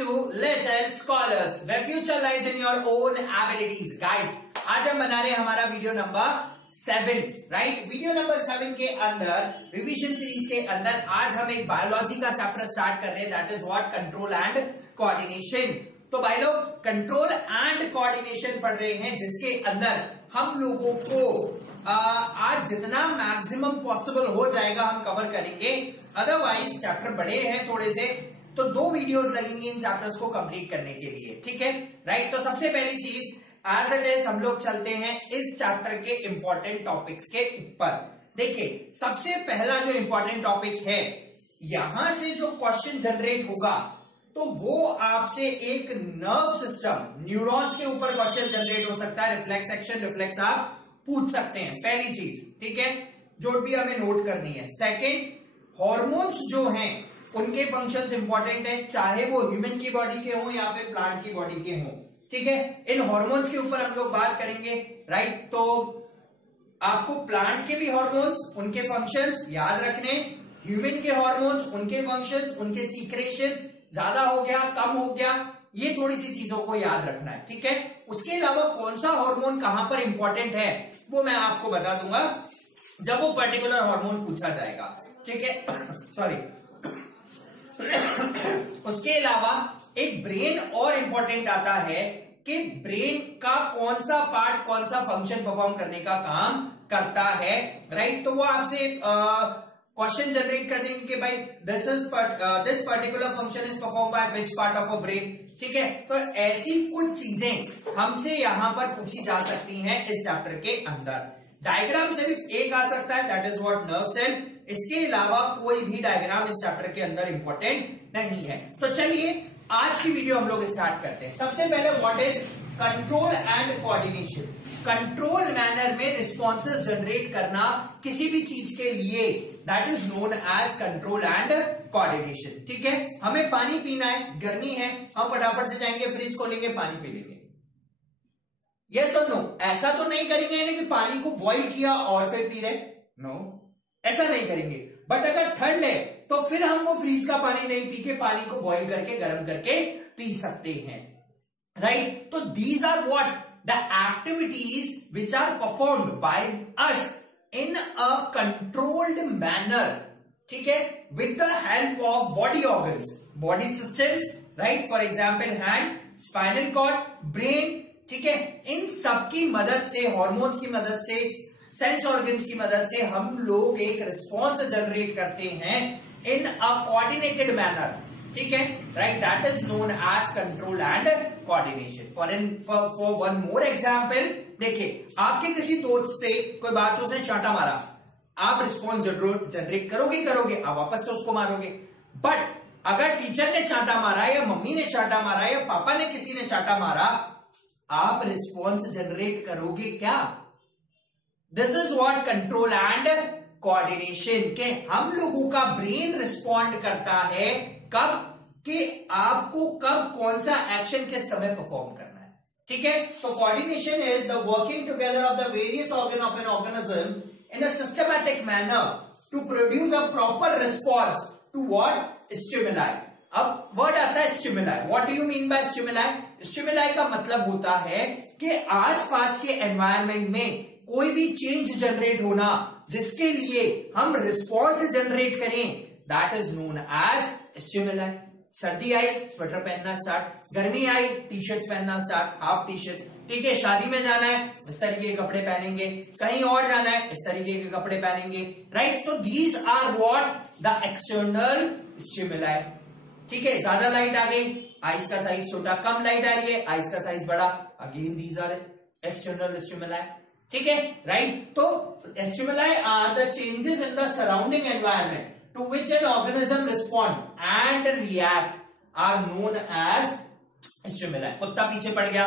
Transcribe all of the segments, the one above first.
to Little Scholars, where future lies in your own abilities. Guys, आज हम बना रहे हैं हमारा video number 7, right? Video number 7 के अंदर रिवीजन सीरीज के अंदर आज हम एक बायोलॉजी का चैप्टर स्टार्ट कर रहे हैं, that is what control and coordination. तो भाई लोग कंट्रोल एंड कोऑर्डिनेशन पढ़ रहे हैं, जिसके अंदर हम लोगों को आज जितना मैक्सिमम पॉसिबल हो जाएगा हम कवर करेंगे। अदरवाइज चैप्टर बड़े हैं थोड़े से, तो 2 वीडियोस लगेंगी इन चैप्टर्स को कंप्लीट करने के लिए, ठीक है, राइट? तो सबसे पहली चीज एज इट इज हम लोग चलते हैं इस चैप्टर के इंपॉर्टेंट टॉपिक्स के ऊपर। देखिए, सबसे पहला जो इंपॉर्टेंट टॉपिक है, यहां से जो क्वेश्चन जनरेट होगा तो वो आपसे एक नर्व सिस्टम, न्यूरॉन्स के ऊपर क्वेश्चन जनरेट हो सकता है। रिफ्लेक्स एक्शन, रिफ्लेक्स आप पूछ सकते हैं, पहली चीज, ठीक है, जो भी हमें नोट करनी है। सेकेंड, हॉर्मोन्स जो हैं उनके फंक्शंस इंपॉर्टेंट है, चाहे वो ह्यूमन की बॉडी के हों या फिर प्लांट की बॉडी के हों, ठीक है। इन हॉर्मोन्स के ऊपर हम लोग बात करेंगे, राइट? तो आपको प्लांट के भी हॉर्मोन्स, उनके फंक्शंस याद रखने, ह्यूमन के हॉर्मोन्स, उनके फंक्शंस, उनके सीक्रेशंस, ज्यादा हो गया कम हो गया, ये थोड़ी सी चीजों को याद रखना है, ठीक है। उसके अलावा कौन सा हार्मोन कहां पर इंपॉर्टेंट है वो मैं आपको बता दूंगा जब वो पर्टिकुलर हार्मोन पूछा जाएगा, ठीक है। सॉरी। उसके अलावा एक ब्रेन और इंपॉर्टेंट आता है कि ब्रेन का कौन सा पार्ट कौन सा फंक्शन परफॉर्म करने का काम करता है, राइट? तो वो आपसे क्वेश्चन जनरेट कर देंगे कि भाई this particular function is perform by which part of a brain, ठीक है। तो ऐसी कुछ चीजें हमसे यहां पर पूछी जा सकती हैं इस चैप्टर के अंदर। डायग्राम सिर्फ एक आ सकता है, that is what nerve cell. इसके अलावा कोई भी डायग्राम इस चैप्टर के अंदर इंपॉर्टेंट नहीं है। तो चलिए आज की वीडियो हम लोग स्टार्ट करते हैं। सबसे पहले what is control and coordination. Control manner में रिस्पॉन्सेस जनरेट करना किसी भी चीज के लिए, that is known as control and coordination, ठीक है। हमें पानी पीना है, गर्मी है, हम फटाफट से जाएंगे फ्रिज खोलेंगे, पानी पी लेंगे। यस और नो? ऐसा तो नहीं करेंगे कि पानी को बॉईल किया और फिर पी रहे, नो, ऐसा नहीं करेंगे। बट अगर ठंड है तो फिर हम वो फ्रीज का पानी नहीं पी के पानी को बॉईल करके गर्म करके पी सकते हैं, राइट? तो these are what the activities which are performed by us in a controlled manner, ठीक है, with the help of body organs, body systems, right? For example hand, spinal cord, brain, ठीक है। इन सब की मदद से, हॉर्मोन्स की मदद से, सेंस ऑर्गन्स की मदद से हम लोग एक रिस्पॉन्स जनरेट करते हैं इन अ कोऑर्डिनेटेड मैनर, ठीक है, right? That is known as control and coordination. For one more example, देखिए, आपके किसी दोस्त से कोई बात, उसने चांटा मारा, आप रिस्पॉन्स जनरेट करोगे, आप वापस से उसको मारोगे। बट अगर टीचर ने चांटा मारा या मम्मी ने चांटा मारा या पापा ने, किसी ने चांटा मारा, आप रिस्पॉन्स जनरेट करोगे क्या? This is what control and coordination, के हम लोगों का ब्रेन रिस्पॉन्ड करता है कब, कि आपको कब कौन सा एक्शन किस समय परफॉर्म करना है, ठीक है। तो coordination is the working together of the various organ of an organism in a systematic manner to produce a proper response to what stimuli. अब वर्ड आता है stimuli. What do you mean by stimuli? Stimuli का मतलब होता है कि आसपास के एनवायरनमेंट में कोई भी चेंज जनरेट होना जिसके लिए हम रिस्पॉन्स जनरेट करें, that is known as stimuli. सर्दी आई, स्वेटर पहनना स्टार्ट, गर्मी आई, टी शर्ट पहनना स्टार्ट, हाफ टी शर्ट, ठीक है। शादी में जाना है, इस तरीके के कपड़े पहनेंगे, कहीं और जाना है, इस तरीके के कपड़े पहनेंगे, राइट? तो these are what the external stimuli, ठीक है। ज्यादा लाइट आ गई, आइस का साइज छोटा, कम लाइट आ रही है, आइस का साइज बड़ा, again these are external stimuli, ठीक है, राइट? तो stimuli are the changes in the surrounding environment to which an organism respond and react are known as stimuli. कुत्ता पीछे पड़ गया,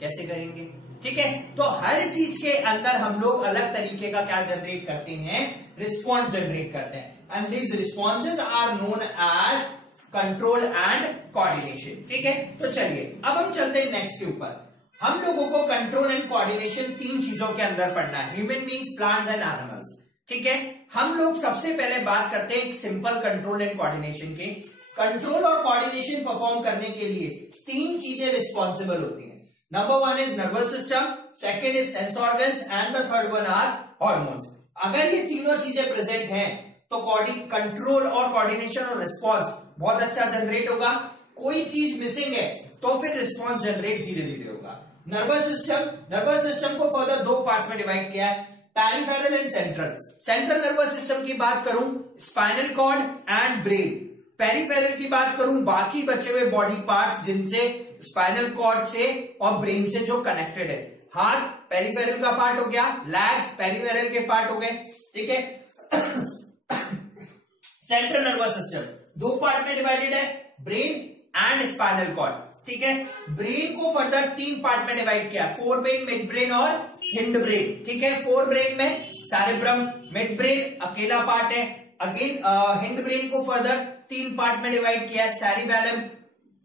कैसे करेंगे, ठीक है। तो हर चीज के अंदर हम लोग अलग तरीके का क्या जनरेट करते हैं, रिस्पॉन्स जनरेट करते हैं, and these responses are known as control and coordination, ठीक है। तो चलिए अब हम चलते हैं नेक्स्ट के ऊपर। हम लोगों को कंट्रोल एंड कोऑर्डिनेशन 3 चीजों के अंदर पढ़ना है, human beings, plants and animals, ठीक है। हम लोग सबसे पहले बात करते हैं एक सिंपल कंट्रोल एंड कोऑर्डिनेशन की। कंट्रोल और कोऑर्डिनेशन परफॉर्म करने के लिए तीन चीजें रिस्पॉन्सिबल होती हैं। Number one is nervous system, second is sense organs and the third one are hormones. अगर ये तीनों चीजें प्रेजेंट हैं तो कंट्रोल और कोऑर्डिनेशन और रिस्पॉन्स बहुत अच्छा जनरेट होगा। कोई चीज मिसिंग है तो फिर रिस्पॉन्स जनरेट धीरे धीरे होगा। नर्वस सिस्टम को फर्दर दो पार्ट में डिवाइड किया है, peripheral and central. Central nervous system की बात करूं spinal cord and brain, peripheral की बात करूं बाकी बचे हुए बॉडी पार्ट्स जिनसे स्पाइनल कॉर्ड से और ब्रेन से जो कनेक्टेड है। हार्ट पेरिफेरल का पार्ट हो गया, लैग्स पेरिफेरल के पार्ट हो गए, ठीक है। सेंट्रल नर्वस सिस्टम दो पार्ट में डिवाइडेड है, ब्रेन एंड स्पाइनल कॉर्ड, ठीक है। ब्रेन को फर्दर तीन पार्ट में डिवाइड किया, फोर ब्रेन, मिड ब्रेन और हिंड ब्रेन, ठीक है। फोर ब्रेन में सेरेब्रम, मिड ब्रेन अकेला पार्ट है। अगेन हिंड ब्रेन को फर्दर तीन पार्ट में डिवाइड किया, सेरिबेलम,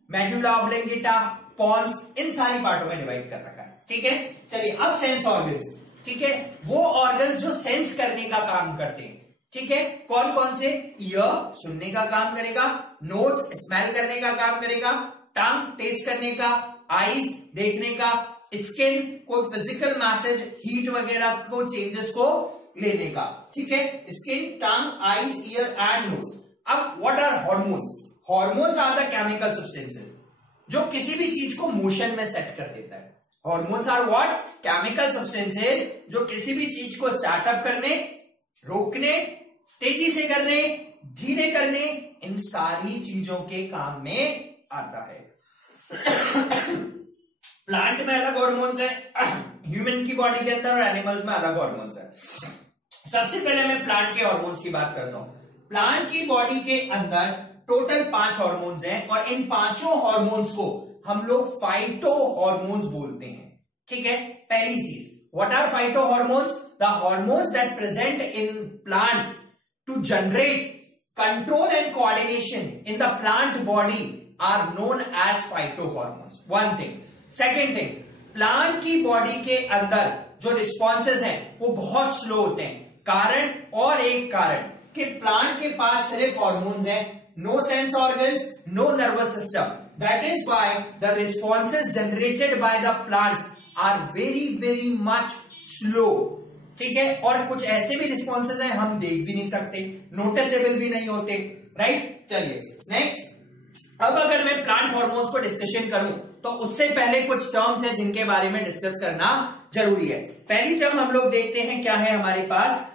मेडुला ऑब्लिंगेटा, पॉन्स, इन सारी पार्टों में डिवाइड कर रखा है, ठीक है। चलिए अब सेंस ऑर्गन्स, ठीक है, वो ऑर्गन्स जो सेंस करने का काम करते हैं, ठीक है। कौन कौन से? ईयर सुनने का काम करेगा, नोज स्मेल करने का काम करेगा, टंग टेस्ट करने का, आईज देखने का, स्किन कोई फिजिकल मैसेज हीट वगैरह को चेंजेस को लेने का, ठीक है। Skin, tongue, eyes, ear and nose. अब what are hormones? Hormones are the chemical substances जो किसी भी चीज को मोशन में सेट कर देता है। Hormones are what? Chemical substances जो किसी भी चीज को स्टार्टअप करने, रोकने, तेजी से करने, धीरे करने, इन सारी चीजों के काम में आता है। प्लांट में अलग हॉर्मोन्स है, ह्यूमन की बॉडी के अंदर, और एनिमल्स में अलग हॉर्मोन्स है। सबसे पहले मैं प्लांट के हॉर्मोन्स की बात करता हूं। प्लांट की बॉडी के अंदर टोटल 5 हॉर्मोन्स हैं और इन पांचों हॉर्मोन्स को हम लोग फाइटो हॉर्मोन्स बोलते हैं, ठीक है। पहली चीज, what are phyto hormones? The hormones that present in plant to generate control and coordination in the plant body are known as phytohormones. One thing. Second thing, plant की body के अंदर जो responses हैं वो बहुत slow होते हैं। कारण और एक कारण कि plant के पास सिर्फ hormones हैं, no sense organs, no nervous system. That is why the responses generated by the plants are very very much slow. ठीक है। और कुछ ऐसे भी रिस्पॉन्सेज हैं हम देख भी नहीं सकते, नोटिसेबल भी नहीं होते, राइट। चलिए नेक्स्ट, अब अगर मैं प्लांट हॉर्मोन्स को डिस्कशन करूं तो उससे पहले कुछ टर्म्स हैं जिनके बारे में डिस्कस करना जरूरी है। पहली टर्म हम लोग देखते हैं क्या है हमारे पास,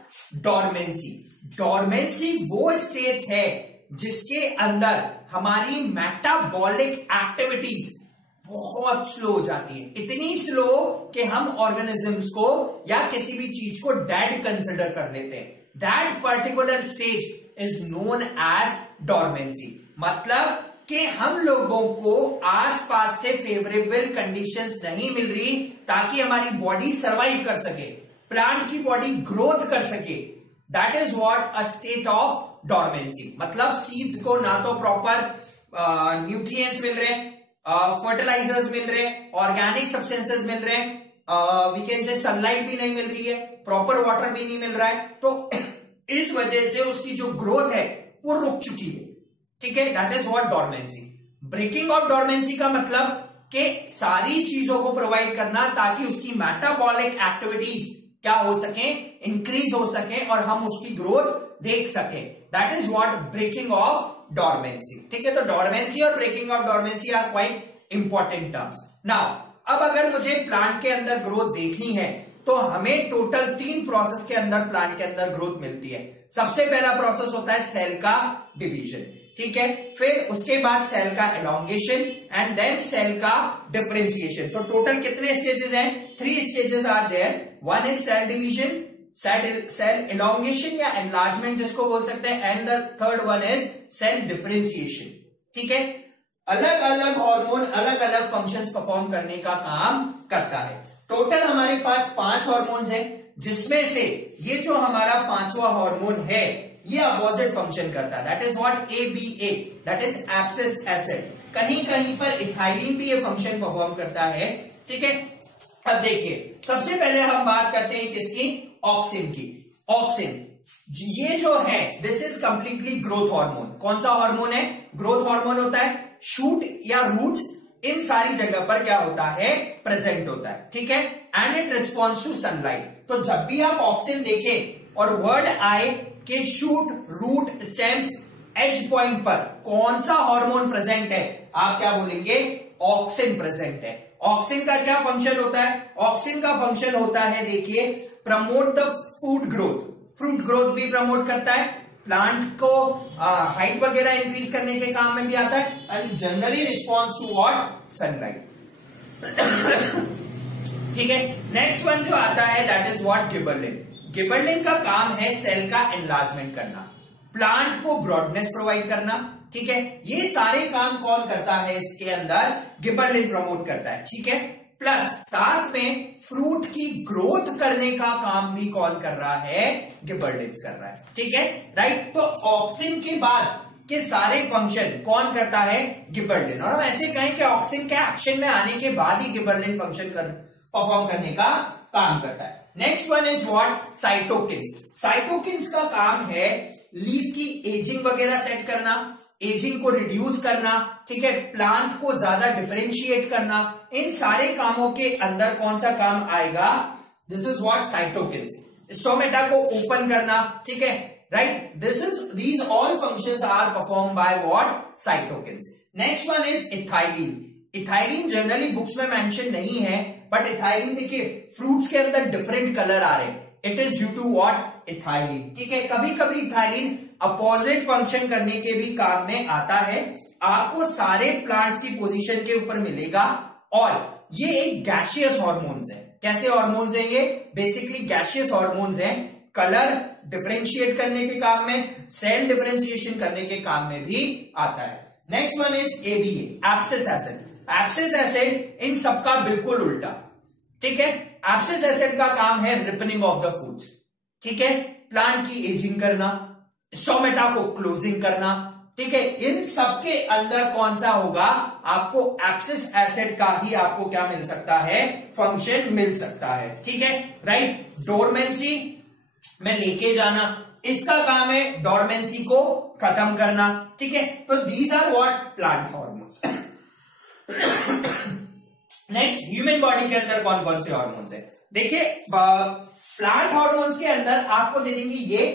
डॉर्मेंसी। डॉर्मेंसी वो स्टेज है जिसके अंदर हमारी मेटाबॉलिक एक्टिविटीज बहुत स्लो हो जाती है, इतनी स्लो कि हम ऑर्गेनिजम्स को या किसी भी चीज को डेड कंसिडर कर लेते हैं। That particular stage is known as dormancy. मतलब कि हम लोगों को आसपास से फेवरेबल कंडीशंस नहीं मिल रही ताकि हमारी बॉडी सर्वाइव कर सके, प्लांट की बॉडी ग्रोथ कर सके। That is what a state of dormancy. मतलब सीड्स को ना तो प्रॉपर न्यूट्रिएंट्स मिल रहे हैं, फर्टिलाइजर्स मिल रहे हैं, ऑर्गेनिक सब्सटेंसेस मिल रहे हैं, वी कैन से सनलाइट भी नहीं मिल रही है, प्रॉपर वाटर भी नहीं मिल रहा है, तो इस वजह से उसकी जो ग्रोथ है वो रुक चुकी है, ठीक है। That is what dormancy. Breaking off dormancy का मतलब कि सारी चीजों को प्रोवाइड करना ताकि उसकी मेटाबॉलिक एक्टिविटीज क्या हो सके, इंक्रीज हो सके और हम उसकी ग्रोथ देख सके। That is what breaking off dormancy, ठीक है। तो डॉर्मेंसी और breaking off dormancy are quite important terms. Now अब अगर मुझे प्लांट के अंदर ग्रोथ देखनी है तो हमें टोटल 3 प्रोसेस के अंदर प्लांट के अंदर ग्रोथ मिलती है। सबसे पहला प्रोसेस होता है सेल का डिवीजन, ठीक है। फिर उसके बाद सेल का एलोंगेशन एंड देन सेल का डिफरेंशिएशन। तो टोटल कितने स्टेजेस हैं? 3 stages are there. One is cell division, cell elongation या एनलार्जमेंट जिसको बोल सकते हैं, and the third one is cell differentiation, ठीक है। अलग अलग हार्मोन अलग अलग फंक्शंस परफॉर्म करने का काम करता है। टोटल हमारे पास 5 हार्मोन्स हैं जिसमें से ये जो हमारा 5वां हार्मोन है ये अपोजिट फंक्शन करता है। That is what ABA, that is abscess acid. कहीं कहीं पर इथाइलिन भी ये फंक्शन परफॉर्म करता है, ठीक है। अब देखिए सबसे पहले हम बात करते हैं किसकी, ऑक्सिन की। ऑक्सिन ये जो है this is completely growth hormone. कौन सा हार्मोन है? ग्रोथ हार्मोन होता है। शूट या रूट्स इन सारी जगह पर क्या होता है? प्रेजेंट होता है, ठीक है। And it response to sunlight. तो जब भी आप ऑक्सिन देखें और वर्ड आए कि shoot, root, stems, edge point पर कौन सा हार्मोन प्रेजेंट है, आप क्या बोलेंगे? ऑक्सिन प्रेजेंट है। ऑक्सिन का क्या फंक्शन होता है? ऑक्सिन का फंक्शन होता है, देखिए, promote the food growth. Fruit growth भी प्रमोट करता है, प्लांट को हाइट वगैरह इंक्रीज करने के काम में भी आता है, and generally response to what? Sunlight. ठीक है। नेक्स्ट वन जो आता है that is what? Gibberellin. Gibberellin का काम है सेल का एनलार्जमेंट करना, प्लांट को ब्रॉडनेस प्रोवाइड करना, ठीक है। ये सारे काम कौन करता है इसके अंदर? गिबरलिन प्रमोट करता है, ठीक है। प्लस साथ में फ्रूट की ग्रोथ करने का काम भी कौन कर रहा है? गिबरलिन कर रहा है, ठीक है, राइट। तो ऑक्सिन के बाद के सारे फंक्शन कौन करता है? गिबरलिन। और हम ऐसे कहें कि ऑक्सिन के एक्शन में आने के बाद ही गिबरलिन फंक्शन परफॉर्म करने का काम करता है। Next one is what? Cytokines. Cytokines का काम है लीफ की एजिंग वगैरह सेट करना, एजिंग को रिड्यूस करना, ठीक है, प्लांट को ज्यादा डिफरेंशिएट करना। इन सारे कामों के अंदर कौन सा काम आएगा? This is what? Cytokinins. Stomata को ओपन करना, ठीक है, right. These all functions are perform by what? Cytokinins. Next one is ethylene. Ethylene generally books में मेंशन नहीं है, बट इथाइलिन देखिए फ्रूट्स के अंदर डिफरेंट कलर आ रहे हैं, it is due to what? Ethylene, ठीक है। कभी कभी इथाइलिन अपोजिट फंक्शन करने के भी काम में आता है। आपको सारे प्लांट्स की पोजीशन के ऊपर मिलेगा, और ये एक गैसियस हार्मोन्स है। कैसे हार्मोन्स है ये? बेसिकली गैसियस हार्मोन्स हैं। कलर डिफरेंशिएट करने के काम में, सेल डिफरेंशिएशन करने के काम में भी आता है। Next one is ABA, abscess acid. Abscess acid in सबका बिल्कुल उल्टा, ठीक है। एब्सिस एसिड का काम है रिपनिंग ऑफ द फूड्स, ठीक है, प्लांट की एजिंग करना, स्टोमेटा को क्लोजिंग करना, ठीक है। इन सबके अंदर कौन सा होगा? आपको एब्सिस एसिड का ही आपको क्या मिल सकता है? फंक्शन मिल सकता है, ठीक है, राइट। डोरमेंसी में लेके जाना, इसका काम है डोरमेंसी को खत्म करना, ठीक है। तो these are what? Plant hormones. Next, human body के अंदर कौन कौन से हार्मोन्स है? देखिए, प्लांट हार्मोन्स के अंदर आपको दे देंगे ये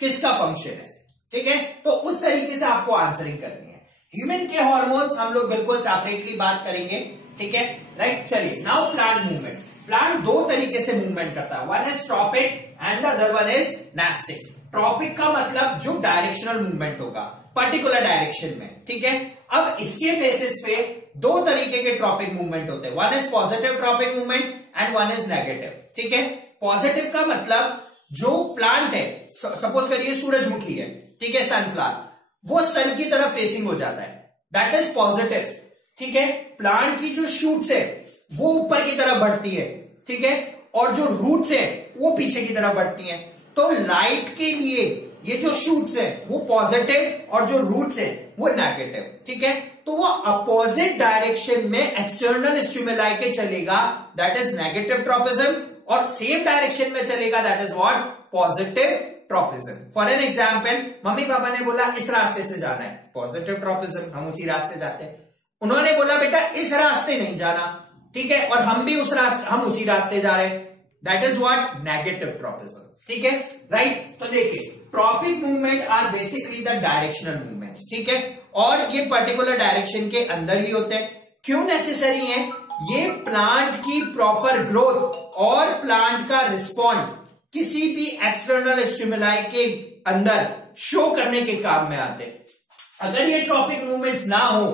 किसका फंक्शन है, ठीक है। तो उस तरीके से आपको आंसरिंग करनी है। ह्यूमन के हार्मोन्स हम लोग बिल्कुल सेपरेटली बात करेंगे, ठीक है, राइट। चलिए, नाउ प्लांट मूवमेंट। प्लांट दो तरीके से मूवमेंट करता है, one is tropic and the other one is nastic. Tropic का मतलब जो डायरेक्शनल मूवमेंट होगा पर्टिकुलर डायरेक्शन में, ठीक है। अब इसके बेसिस पे दो तरीके के ट्रॉपिक मूवमेंट होते हैं, one is positive tropic movement and one is negative, ठीक है। पॉजिटिव का मतलब जो प्लांट है, सपोज करिए सूरजमुखी है, ठीक है, सनफ्लावर, वो सन की तरफ फेसिंग हो जाता है, दैट इज पॉजिटिव, ठीक है। प्लांट की जो शूट्स है वो ऊपर की तरफ बढ़ती है, ठीक है, और जो रूट्स है वो पीछे की तरफ बढ़ती हैं। तो लाइट के लिए ये जो शूट्स है वो पॉजिटिव और जो रूट्स है वो नेगेटिव, ठीक है। तो वो अपोजिट डायरेक्शन में एक्सटर्नल स्टिमुलाई के चलेगा, दैट इज नेगेटिव ट्रॉपिज्म, और सेम डायरेक्शन में चलेगा, that is what? Positive tropism. For an example, mummy papa ने बोला इस रास्ते से जाना है, पॉजिटिव ट्रॉपिज्म, हम उसी रास्ते जाते हैं। उन्होंने बोला बेटा इस रास्ते नहीं जाना, ठीक है, और हम भी हम उसी रास्ते जा रहे हैं, that is what? Negative tropism, ठीक है, राइट। तो देखिए, tropic movement are basically the directional movement, ठीक है, और ये पर्टिकुलर डायरेक्शन के अंदर ही होते हैं। क्यों नेसेसरी है? ये प्लांट की प्रॉपर ग्रोथ और प्लांट का रिस्पॉन्ड किसी भी एक्सटर्नल स्टिमुलाई के अंदर शो करने के काम में आते हैं। अगर ये ट्रॉपिक मूवमेंट्स ना हो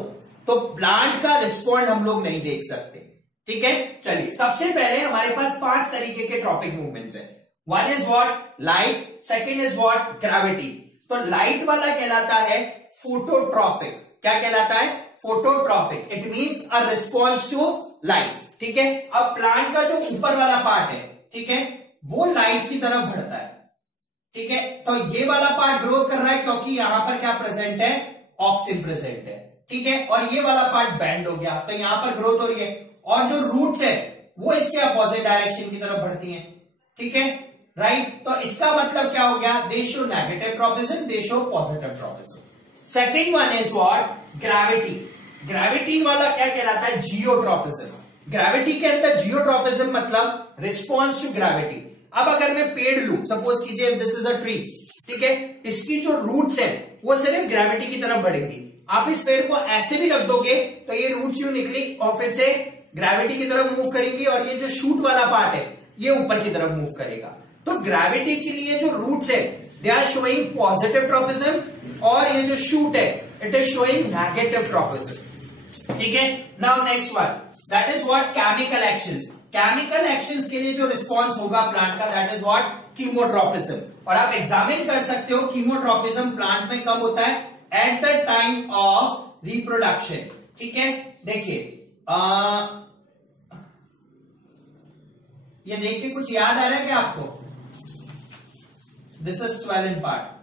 तो प्लांट का रिस्पॉन्ड हम लोग नहीं देख सकते, ठीक है। चलिए, सबसे पहले हमारे पास 5 तरीके के ट्रॉपिक मूवमेंट्स हैं। One is what? Light, second is what? Gravity. तो लाइट वाला कहलाता है फोटोट्रॉपिक। क्या कहलाता है? Phototropic. It means a response to light, ठीक है। अब प्लांट का जो ऊपर वाला पार्ट है, ठीक है, वो लाइट की तरफ बढ़ता है, ठीक है। तो ये वाला पार्ट ग्रोथ कर रहा है क्योंकि यहां पर क्या प्रेजेंट है? ऑक्सिन प्रेजेंट है, ठीक है। और ये वाला पार्ट बैंड हो गया, तो यहां पर ग्रोथ हो रही है, और जो रूट्स है वो इसके अपोजिट डायरेक्शन की तरफ बढ़ती हैं, ठीक है, राइट। तो इसका मतलब क्या हो गया, दे show negative tropism, they show positive tropism. Second one is what, gravity. Gravity वाला क्या कहलाता है, जियोट्रॉपिज्म। ग्रेविटी के अंदर जियोट्रॉपिज्म मतलब रिस्पॉन्स टू ग्रेविटी। अब अगर मैं पेड़ लू, सपोज कीजिए दिस इज अ ट्री, ठीक है, इसकी जो रूट्स है वो सिर्फ ग्रेविटी की तरफ बढ़ेगी। आप इस पेड़ को ऐसे भी रख दोगे तो ये रूट्स यूं निकली और फिर से ग्रेविटी की तरफ मूव करेंगी, और ये जो शूट वाला पार्ट है ये ऊपर की तरफ मूव करेगा। तो ग्रेविटी के लिए जो रूट्स है they are showing positive tropism, और ये जो शूट है it is showing negative tropism. ठीक है, now next one, that is what, chemical actions. Chemical actions के लिए जो रिस्पॉन्स होगा प्लांट का, दैट इज व्हाट, कीमोट्रॉपिज्म। और आप एग्जामिन कर सकते हो कीमोट्रॉपिज्म प्लांट में कब होता है, at the time of reproduction. ठीक है, देखिए ये देख के कुछ याद आ रहा है क्या आपको, this is swollen part,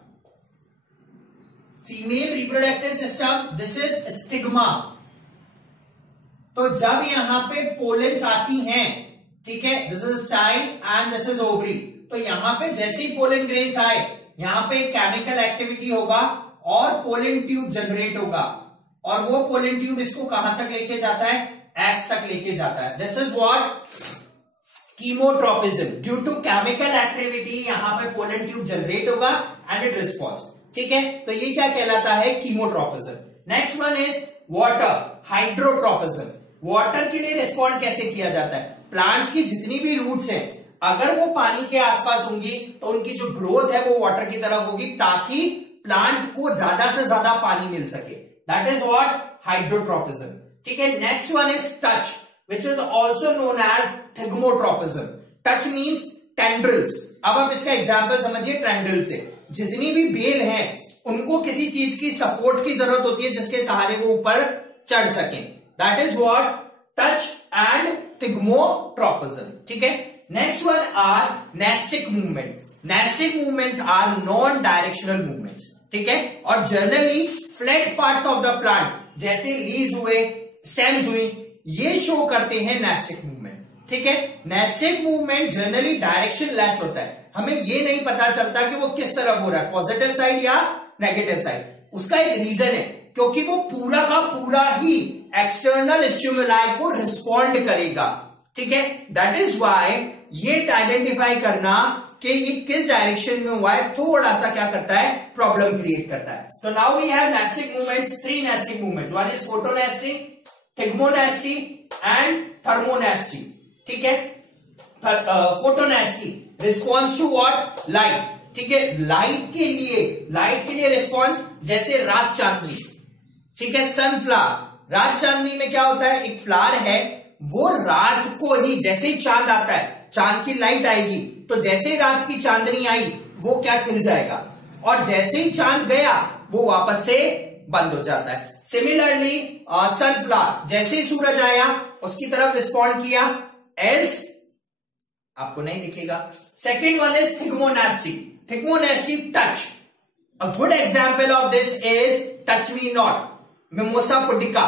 female reproductive system, this is stigma. तो जब यहां पे पोलेंस आती हैं, ठीक है, this is style and this is ovary, तो यहां पे जैसे ही पोलन ग्रेन्स आए यहां पे केमिकल एक्टिविटी होगा और पोलन ट्यूब जनरेट होगा, और वो पोलन ट्यूब इसको कहां तक लेके जाता है, एग्स तक लेके जाता है। This is what, chemotropism. Due to chemical activity यहां पे पोलन ट्यूब जनरेट होगा एंड इट रिस्पॉन्स। ठीक है, तो ये क्या कहलाता है, chemotropism. Next one is water, hydrotropism. Water के लिए रिस्पॉन्ड कैसे किया जाता है, प्लांट्स की जितनी भी रूट्स हैं अगर वो पानी के आसपास होंगी तो उनकी जो ग्रोथ है वो वाटर की तरफ होगी, ताकि प्लांट को ज्यादा से ज्यादा पानी मिल सके। That is what, hydrotropism. ठीक है, next one is touch, which is also known as thigmotropism. Touch means tendrils. अब आप इसका एग्जाम्पल समझिए, टेंड्रिल से जितनी भी बेल हैं उनको किसी चीज की सपोर्ट की जरूरत होती है जिसके सहारे वो ऊपर चढ़ सके। That is what, touch and thigmotropism. ठीक है, next one are nastic movement. Nastic movements are non directional movements. ठीक है, और generally flat parts of the plant जैसे लीव्स हुए, स्टेम्स हुई, ये शो करते हैं नेस्टिक मूवमेंट। ठीक है, nastic movement generally directionless होता है, हमें ये नहीं पता चलता कि वो किस तरफ हो रहा है, पॉजिटिव साइड या नेगेटिव साइड। उसका एक रीजन है, क्योंकि वो पूरा का पूरा ही एक्सटर्नल स्टिमुलाई को रिस्पॉन्ड करेगा। ठीक है, दैट इज वाई ये आइडेंटिफाई करना कि ये किस डायरेक्शन में हुआ है थोड़ा सा क्या करता है, प्रॉब्लम क्रिएट करता है। तो now we have nastic movements, 3 nastic movements, one is photonasty, thigmonasty and thermonasty. ठीक है, photonasty response to what, light. ठीक है, लाइट के लिए रिस्पॉन्स, जैसे रात चांदनी। ठीक है, सनफ्लावर, रात चांदनी में क्या होता है, एक फ्लावर है वो रात को ही, जैसे ही चांद आता है चांद की लाइट आएगी, तो जैसे ही रात की चांदनी आई वो क्या खिल जाएगा, और जैसे ही चांद गया वो वापस से बंद हो जाता है। सिमिलरली सनफ्लावर, जैसे ही सूरज आया उसकी तरफ रिस्पॉन्ड किया, एल्स आपको नहीं दिखेगा। Second one is thigmonasty. Thigmonasty touch. A good example of this is touch me not, mimosa pudica.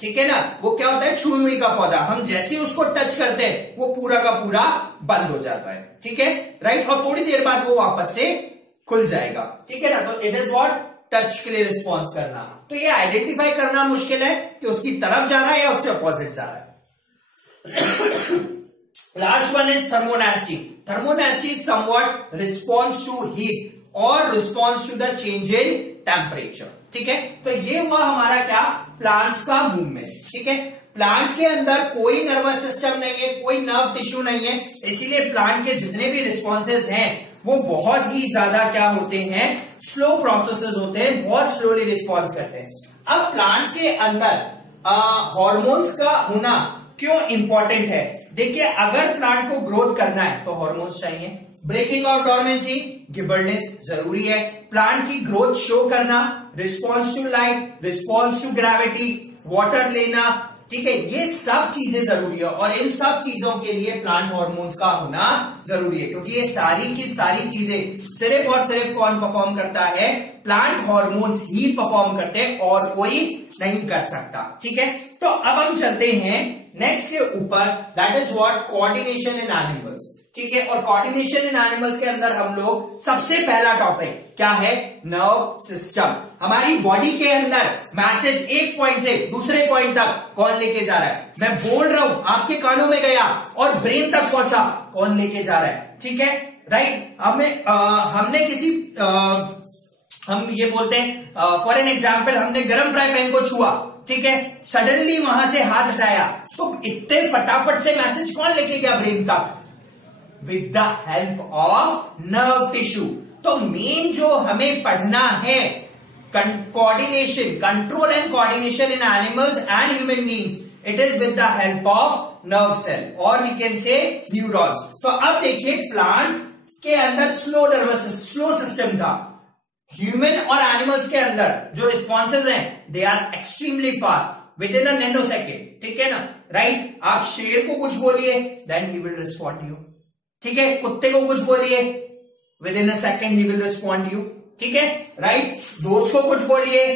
ठीक है ना, वो क्या होता है, छुई हुई का पौधा, हम जैसे ही उसको टच करते हैं वो पूरा का पूरा बंद हो जाता है। ठीक है, राइट, और थोड़ी देर बाद वो वापस से खुल जाएगा। ठीक है ना, तो इट इज व्हाट, टच के लिए रिस्पॉन्स करना। तो ये आइडेंटिफाई करना मुश्किल है कि उसकी तरफ जा रहा है या उससे अपोजिट जा रहा है। Last one is thermonasty. Thermonasty is somewhat response to heat और response to the change in temperature. ठीक है, तो ये हुआ हमारा क्या, प्लांट्स का मूवमेंट। ठीक है, प्लांट्स के अंदर कोई नर्वस सिस्टम नहीं है, कोई नर्व टिश्यू नहीं है, इसीलिए प्लांट के जितने भी रिस्पॉन्सेज हैं वो बहुत ही ज्यादा क्या होते हैं, स्लो प्रोसेसेस होते हैं, बहुत स्लोली रिस्पॉन्स करते हैं। अब प्लांट्स के अंदर हॉर्मोन्स का होना क्यों इंपॉर्टेंट है, देखिए अगर प्लांट को ग्रोथ करना है तो हॉर्मोन्स चाहिए, ब्रेकिंग ऑफ डोरमेंसी, गिबर्नेस जरूरी है, प्लांट की ग्रोथ शो करना, response to light, response to gravity, water लेना। ठीक है, ये सब चीजें जरूरी है, और इन सब चीजों के लिए प्लांट हार्मोन्स का होना जरूरी है, क्योंकि ये सारी की सारी चीजें सिर्फ और सिर्फ कौन परफॉर्म करता है, प्लांट हार्मोन्स ही परफॉर्म करते हैं, और कोई नहीं कर सकता। ठीक है, तो अब हम चलते हैं नेक्स्ट के ऊपर, that is what, coordination in animals. ठीक है। और कोऑर्डिनेशन इन एनिमल्स के अंदर हम लोग सबसे पहला टॉपिक क्या है, नर्व सिस्टम। हमारी बॉडी के अंदर मैसेज एक पॉइंट से दूसरे पॉइंट तक कौन लेके जा रहा है, मैं बोल रहा हूं आपके कानों में गया और ब्रेन तक पहुंचा, कौन लेके जा रहा है, ठीक है, राइट। हमने किसी हम ये बोलते हैं फॉर एन एग्जाम्पल, हमने गरम फ्राई पैन को छुआ, ठीक है, सडनली वहां से हाथ हटाया, तो इतने फटाफट से मैसेज कौन लेके गया ब्रेन तक, with the help of nerve tissue. तो मेन जो हमें पढ़ना है coordination, control and coordination in animals and human beings, it is with the help of nerve cell और वी कैन से न्यूरॉन्स। तो अब देखिए प्लांट के अंदर स्लो सिस्टम था, ह्यूमन और एनिमल्स के अंदर जो रिस्पॉन्सेज हैं they are extremely fast within a nano second, ठीक है ना, राइट। आप शेर को कुछ बोलिए then he will respond you, ठीक है, कुत्ते को कुछ बोलिए within a second he will respond you, ठीक है, राइट। दोस्त को कुछ बोलिए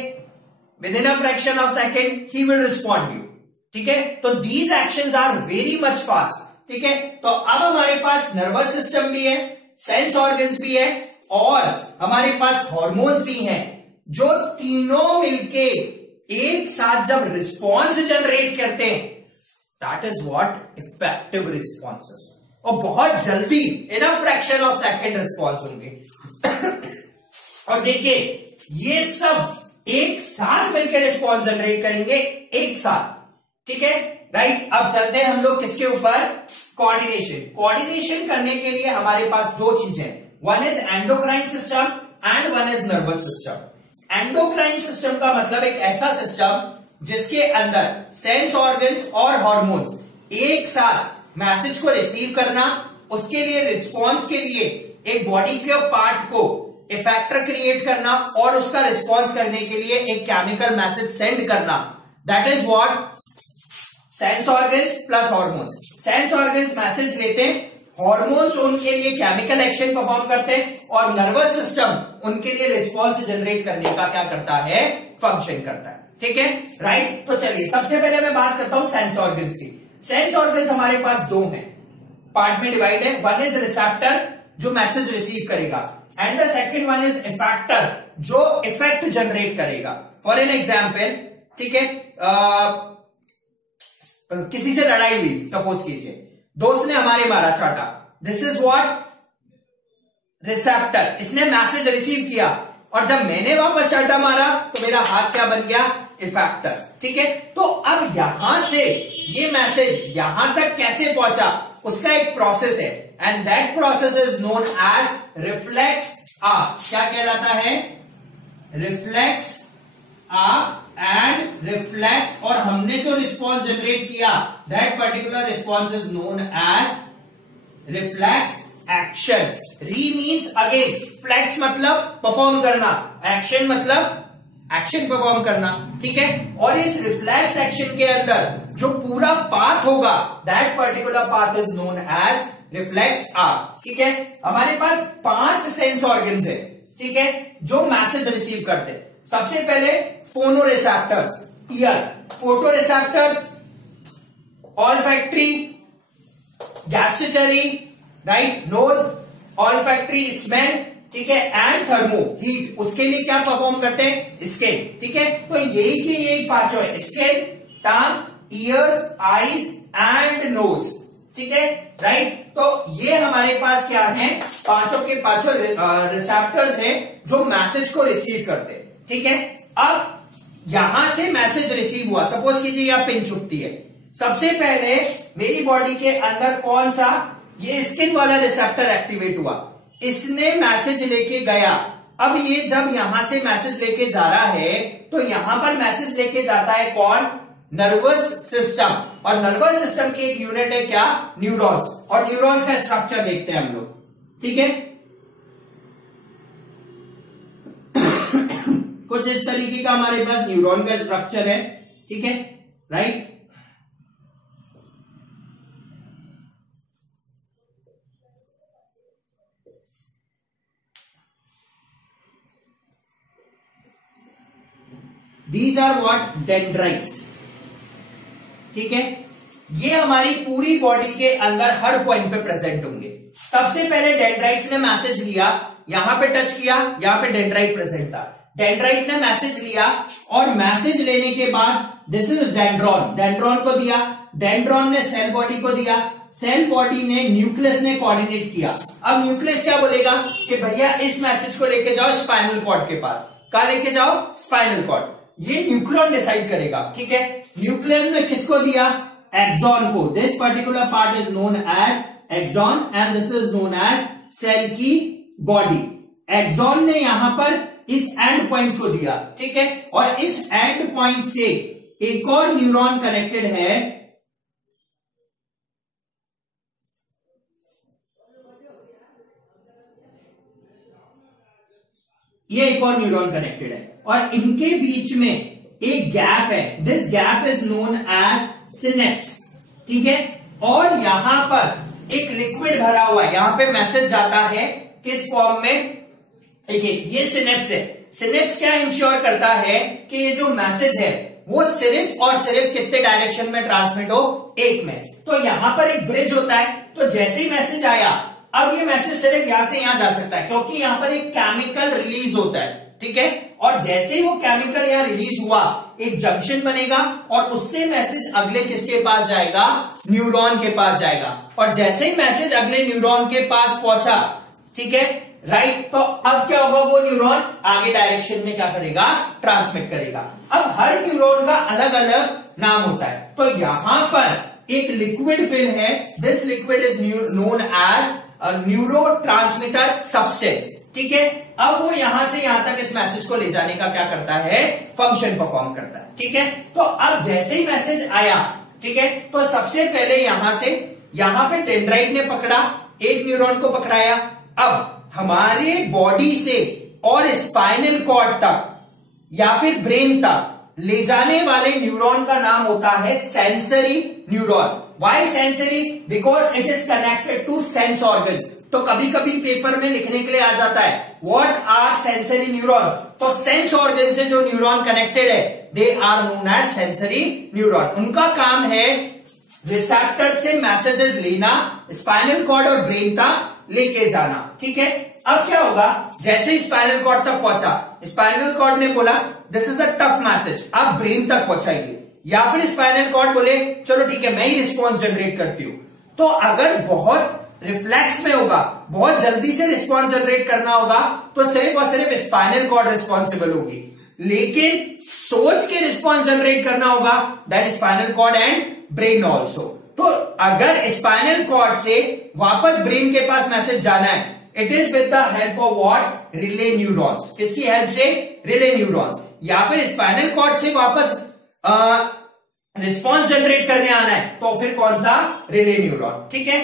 within a fraction of second he will respond you, ठीक है। तो these actions are very much fast, ठीक है। तो अब हमारे पास नर्वस सिस्टम भी है, सेंस ऑर्गन्स भी है और हमारे पास हार्मोन्स भी हैं, जो तीनों मिलके एक साथ जब रिस्पॉन्स जनरेट करते हैं, that is what effective responses. और बहुत जल्दी in a fraction of second response होंगे और देखिए ये सब एक साथ मिलकर रिस्पॉन्स जनरेट करेंगे, एक साथ, ठीक है, राइट। अब चलते हैं हम लोग किसके ऊपर, कोऑर्डिनेशन। कोऑर्डिनेशन करने के लिए हमारे पास दो चीजें, one is endocrine system and one is nervous system. Endocrine system का मतलब एक ऐसा सिस्टम जिसके अंदर सेंस ऑर्गन्स और हार्मोन्स एक साथ मैसेज को रिसीव करना, उसके लिए रिस्पॉन्स के लिए एक बॉडी के पार्ट को इफेक्टर क्रिएट करना और उसका रिस्पॉन्स करने के लिए एक केमिकल मैसेज सेंड करना, that is what sense organs plus hormones. Sense organs message लेते हैं, हार्मोन्स उनके लिए केमिकल एक्शन परफॉर्म करते हैं और नर्वस सिस्टम उनके लिए रिस्पॉन्स जनरेट करने का क्या करता है, फंक्शन करता है, ठीक है, राइट। तो चलिए सबसे पहले मैं बात करता हूं सेंस ऑर्गन्स की। सेंस ऑर्गन्स हमारे पास दो हैं, पार्ट में डिवाइड है, वन इज रिसेप्टर जो मैसेज रिसीव करेगा and the second one is effector जो इफेक्ट जनरेट करेगा। फॉर एन एग्जाम्पल, ठीक है, किसी से लड़ाई हुई, सपोज कीजिए दोस्त ने हमारे मारा चाटा, दिस इज व्हाट रिसेप्टर, इसने मैसेज रिसीव किया और जब मैंने वापस चाटा मारा तो मेरा हाथ क्या बन गया, इफेक्टर, ठीक है। तो अब यहां से ये मैसेज यहां तक कैसे पहुंचा, उसका एक प्रोसेस है and that process is known as reflex arc. क्या कहलाता है, रिफ्लेक्स आर्क एंड रिफ्लेक्स, और हमने जो रिस्पॉन्स जनरेट किया that particular response is known as reflex action. Re means again, flex मतलब परफॉर्म करना, एक्शन मतलब एक्शन परफॉर्म करना, ठीक है। और इस रिफ्लेक्स एक्शन के अंदर जो पूरा पाथ होगा that particular path is known as reflex arc, ठीक है। हमारे पास 5 सेंस ऑर्गन्स है, ठीक है, जो मैसेज रिसीव करते हैं। सबसे पहले phonoreceptors, ear, photo receptors, olfactory, gustatory, right, nose, olfactory smell, ठीक है, एंड थर्मो हीट, उसके लिए क्या परफॉर्म करते हैं, स्किन, ठीक है। तो यही के यही पांचों है, skin, tongue, ears, eyes and nose, ठीक है, राइट। तो ये हमारे पास क्या है, पांचों के पांचों रिसेप्टर्स हैं जो मैसेज को रिसीव करते हैं, ठीक है। अब यहां से मैसेज रिसीव हुआ, सपोज कीजिए यह पिन चुभती है, सबसे पहले मेरी बॉडी के अंदर कौन सा, ये स्किन वाला रिसेप्टर एक्टिवेट हुआ, इसने मैसेज लेके गया। अब ये जब यहां से मैसेज लेके जा रहा है तो यहां पर मैसेज लेके जाता है कौन, नर्वस सिस्टम, और नर्वस सिस्टम की एक यूनिट है क्या, न्यूरॉन्स, और न्यूरॉन्स का स्ट्रक्चर देखते हैं हम लोग, ठीक है। कुछ इस तरीके का हमारे पास न्यूरॉन का स्ट्रक्चर है, ठीक है, right. These are what dendrites, ठीक है। ये हमारी पूरी बॉडी के अंदर हर पॉइंट पे प्रेजेंट होंगे। सबसे पहले डेंड्राइट्स ने मैसेज लिया, यहां पे टच किया, यहां पे डेंड्राइट प्रेजेंट था। डेंड्राइट ने मैसेज लिया और मैसेज लेने के बाद दिस इज डेंड्रॉन, डेंड्रॉन को दिया, डेंड्रॉन ने सेल बॉडी को दिया, सेल बॉडी ने न्यूक्लियस ने कोऑर्डिनेट किया। अब न्यूक्लियस क्या बोलेगा कि भैया इस मैसेज को लेके जाओ स्पाइनल कॉर्ड के पास। कहां लेके जाओ? Spinal cord. ये न्यूक्लियन डिसाइड करेगा, ठीक है। न्यूक्लियन ने किसको दिया? एक्सॉन को। This particular part is known as axon and this is known as cell की बॉडी। एक्सॉन ने यहां पर इस एंड पॉइंट को दिया, ठीक है, और इस एंड पॉइंट से एक और न्यूरॉन कनेक्टेड है, ये एक और न्यूरॉन कनेक्टेड है और इनके बीच में एक गैप है। This gap is known as synapse, ठीक है। और यहां पर एक लिक्विड भरा हुआ है, यहां पे मैसेज जाता है किस फॉर्म में? देखिए ये सिनेप्स है। सिनेप्स क्या इंश्योर करता है कि ये जो मैसेज है वो सिर्फ और सिर्फ कितने डायरेक्शन में ट्रांसमिट हो? एक में। तो यहां पर एक ब्रिज होता है, तो जैसे ही मैसेज आया, अब ये मैसेज सिर्फ यहां से यहां जा सकता है क्योंकि यहां पर एक केमिकल रिलीज होता है, ठीक है। और जैसे ही वो केमिकल यहां रिलीज हुआ, एक जंक्शन बनेगा और उससे मैसेज अगले किसके पास जाएगा? न्यूरॉन के पास जाएगा। और जैसे ही मैसेज अगले न्यूरॉन के पास पहुंचा, ठीक है, राइट, तो अब क्या होगा? वो न्यूरॉन आगे डायरेक्शन में क्या करेगा? ट्रांसमिट करेगा। अब हर न्यूरॉन का अलग अलग नाम होता है। तो यहां पर एक लिक्विड फिल है, this liquid is known as neurotransmitter substance, ठीक है। अब वो यहां से यहां तक इस मैसेज को ले जाने का क्या करता है? फंक्शन परफॉर्म करता है, ठीक है। तो अब जैसे ही मैसेज आया, ठीक है, तो सबसे पहले यहां से यहां पे डेंड्राइट ने पकड़ा, एक न्यूरॉन को पकड़ाया। अब हमारे बॉडी से और स्पाइनल कॉर्ड तक या फिर ब्रेन तक ले जाने वाले न्यूरॉन का नाम होता है sensory neuron. Why sensory? Because it is connected to sense organs. तो कभी कभी पेपर में लिखने के लिए आ जाता है व्हाट आर सेंसरी न्यूरॉन, तो सेंस ऑर्गन से जो न्यूरॉन कनेक्टेड है they are known as sensory neuron. उनका काम है रिसेप्टर से मैसेजेस लेना, स्पाइनल कॉर्ड और ब्रेन तक लेके जाना, ठीक है। अब क्या होगा? जैसे ही स्पाइनल कॉर्ड तक पहुंचा, स्पाइनल कॉर्ड ने बोला this is a tough message, आप ब्रेन तक पहुंचाइए, या फिर स्पाइनल कॉर्ड बोले चलो ठीक है मैं ही रिस्पॉन्स जनरेट करती हूं। तो अगर बहुत रिफ्लेक्स में होगा, बहुत जल्दी से रिस्पॉन्स जनरेट करना होगा, तो सिर्फ और सिर्फ स्पाइनल कॉर्ड रिस्पॉन्सिबल होगी। लेकिन सोच के रिस्पॉन्स जनरेट करना होगा that spinal cord and brain also. तो अगर स्पाइनल कॉर्ड से वापस ब्रेन के पास मैसेज जाना है, it is with the help of what? Relay neurons. किसकी हेल्प से? Relay neurons. या फिर स्पाइनल कॉर्ड से वापस रिस्पॉन्स जनरेट करने आना है तो फिर कौन सा? रिले न्यूरॉन, ठीक है।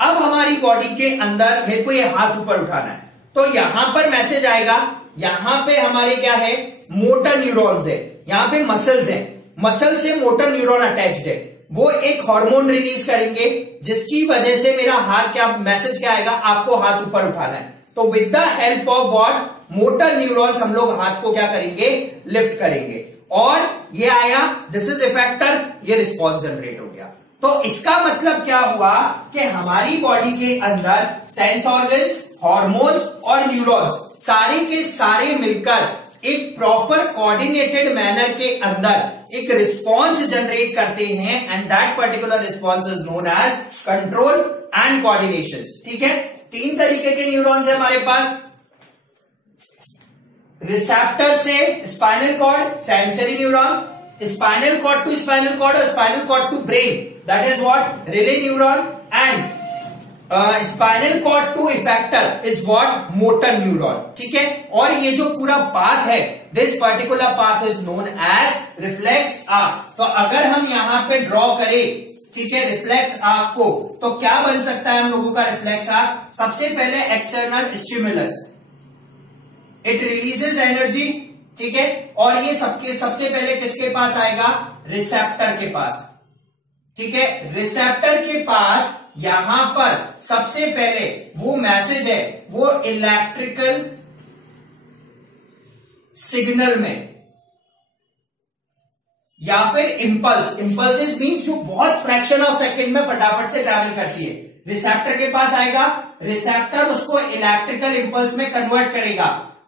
अब हमारी बॉडी के अंदर मेरे को ये हाथ ऊपर उठाना है, तो यहां पर मैसेज आएगा। यहां पे हमारे क्या है? मोटर न्यूरॉन्स है, यहां पे मसल्स है, मसल से मोटर न्यूरॉन अटैच्ड है। वो एक हार्मोन रिलीज करेंगे जिसकी वजह से मेरा हाथ क्या मैसेज क्या आएगा? आपको हाथ ऊपर उठाना है। तो with the help of what? Motor neurons हम लोग हाथ को क्या करेंगे? लिफ्ट करेंगे। और ये आया, दिस इज इफेक्टर, ये रिस्पॉन्स जनरेट हो गया। तो इसका मतलब क्या हुआ कि हमारी बॉडी के अंदर सेंस ऑर्गन्स, हार्मोन्स और न्यूरॉन्स सारे के सारे मिलकर एक प्रॉपर कोऑर्डिनेटेड मैनर के अंदर एक रिस्पॉन्स जनरेट करते हैं and that particular response is known as control and coordination, ठीक है। 3 तरीके के न्यूरॉन्स है हमारे पास, रिसेप्टर से spinal cord sensory neuron, spinal cord to spinal cord और spinal cord to brain that is what? Relay neuron, and spinal cord to effector is what? Motor neuron, ठीक है। और ये जो पूरा पाथ है, this particular path is known as reflex arc. तो अगर हम यहां पे ड्रॉ करें, ठीक है, रिफ्लेक्स आर्क को, तो क्या बन सकता है हम लोगों का रिफ्लेक्स आर्क? सबसे पहले external stimulus, it releases energy, ठीक है। और ये सबसे पहले किसके पास आएगा? रिसेप्टर के पास, ठीक है। रिसेप्टर के पास यहां पर सबसे पहले वो मैसेज है वो इलेक्ट्रिकल सिग्नल में या फिर इंपल्स। इंपल्सिस मींस जो बहुत फ्रैक्शन ऑफ सेकंड में फटाफट से ट्रैवल करती है। रिसेप्टर के पास आएगा, रिसेप्टर उसको इलेक्ट्रिकल इंपल्स में कन्वर्ट करेगा।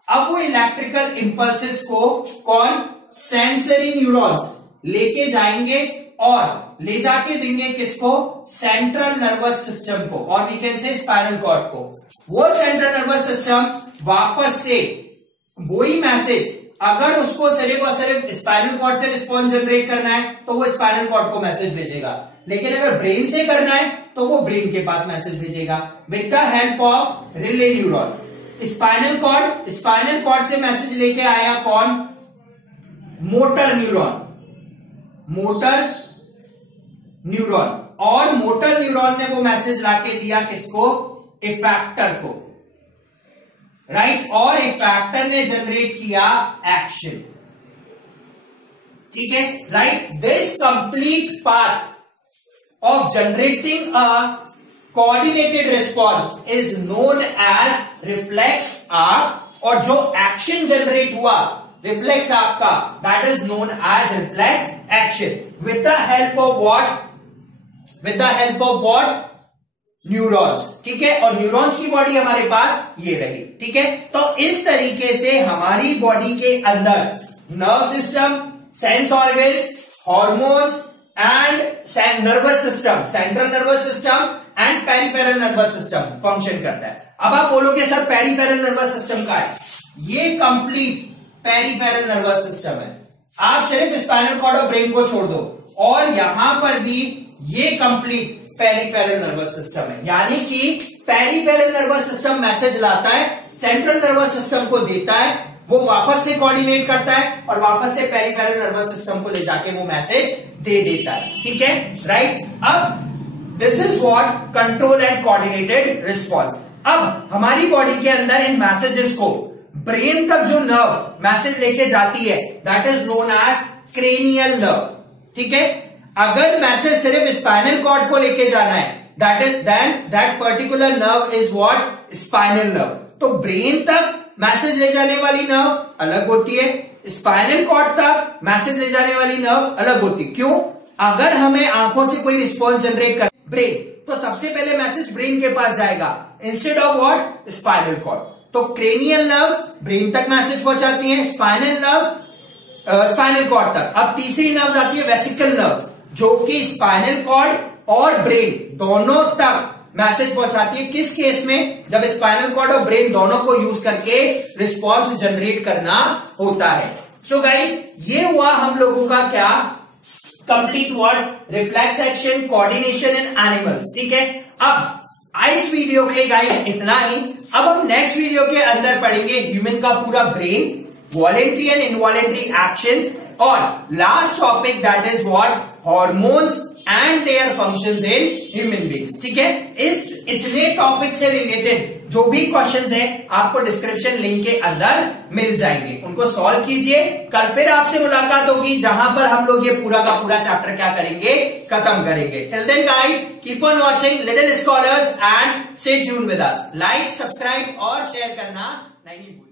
अब वो इलेक्ट्रिकल इंपल्सिस को कौन, सेंसरी न्यूरॉन्स लेके जाएंगे और ले जाके देंगे किसको, सेंट्रल नर्वस सिस्टम को, और we can say spinal cord को। वो सेंट्रल नर्वस सिस्टम वापस से वही मैसेज, अगर उसको सिर्फ और सिर्फ स्पाइनल कॉर्ड से रिस्पॉन्स जनरेट करना है तो वो स्पाइनल कॉर्ड को मैसेज भेजेगा, लेकिन अगर ब्रेन से करना है तो वो ब्रेन के पास मैसेज भेजेगा with the help of relay neuron. Spinal cord से मैसेज लेके आया कौन, मोटर न्यूरॉन। और मोटर न्यूरॉन ने वो मैसेज लाके दिया किसको, इफेक्टर को, राइट। और इफेक्टर ने जनरेट किया एक्शन, ठीक है, right. This complete part of generating a coordinated response is known as reflex arc, और जो एक्शन जनरेट हुआ रिफ्लेक्स आपका, that is known as reflex action with the help of what, with the help of what, neurons, ठीक है। और neurons की body हमारे पास ये रही, ठीक है। तो इस तरीके से हमारी बॉडी के अंदर nerve system, sense organs, hormones and nervous system, central nervous system and peripheral nervous system function करता है। अब आप बोलोगे सर पेरिफेरल नर्वस सिस्टम का है, ये कंप्लीट पेरिफेरल नर्वस सिस्टम है। आप सिर्फ स्पाइनल कॉर्ड और ब्रेन को छोड़ दो, और यहां पर भी ये कंप्लीट पेरिफेरल नर्वस सिस्टम है। यानी कि पेरिफेरल नर्वस सिस्टम मैसेज लाता है, सेंट्रल नर्वस सिस्टम को देता है, वो वापस से कोऑर्डिनेट करता है और वापस से पेरिफेरल नर्वस सिस्टम को ले जाके वो मैसेज दे देता है, ठीक है, राइट। अब this is what control and coordinated response. अब हमारी बॉडी के अंदर इन मैसेजेस को ब्रेन तक जो नर्व मैसेज लेके जाती है, that is known as cranial nerve, ठीक है। अगर मैसेज सिर्फ स्पाइनल कॉर्ड को लेके जाना है, that particular nerve is what, spinal nerve. तो ब्रेन तक मैसेज ले जाने वाली नर्व अलग होती है, स्पाइनल कॉर्ड तक मैसेज ले जाने वाली नर्व अलग होती है। क्यों? अगर हमें आंखों से कोई रिस्पॉन्स जनरेट कर ब्रेन, तो सबसे पहले मैसेज ब्रेन के पास जाएगा instead of what, spinal cord. तो क्रेनियल नर्व्स ब्रेन तक मैसेज पहुंचाती हैं, स्पाइनल नर्व्स स्पाइनल कॉर्ड तक। अब तीसरी नर्व्स आती है वेसिकल नर्व्स, जो कि स्पाइनल कॉर्ड और ब्रेन दोनों तक मैसेज पहुंचाती है। किस केस में? जब स्पाइनल कॉर्ड और ब्रेन दोनों को यूज करके रिस्पॉन्स जनरेट करना होता है। सो गाइस, ये हुआ हम लोगों का क्या, complete word, reflex action, coordination in animals, ठीक है। अब इस वीडियो के लिए गाइस इतना ही। अब हम नेक्स्ट वीडियो के अंदर पढ़ेंगे ह्यूमन का पूरा brain, voluntary and involuntary actions, और last topic that is what, hormones and their functions in human beings, ठीक है। इस इतने टॉपिक से रिलेटेड जो भी क्वेश्चंस हैं आपको डिस्क्रिप्शन लिंक के अंदर मिल जाएंगे, उनको सॉल्व कीजिए। कल फिर आपसे मुलाकात होगी जहां पर हम लोग ये पूरा का पूरा चैप्टर क्या करेंगे, खत्म करेंगे। Till then guys, keep on watching little scholars and stay tuned with us. Like, subscribe और शेयर करना नहीं भूलिए।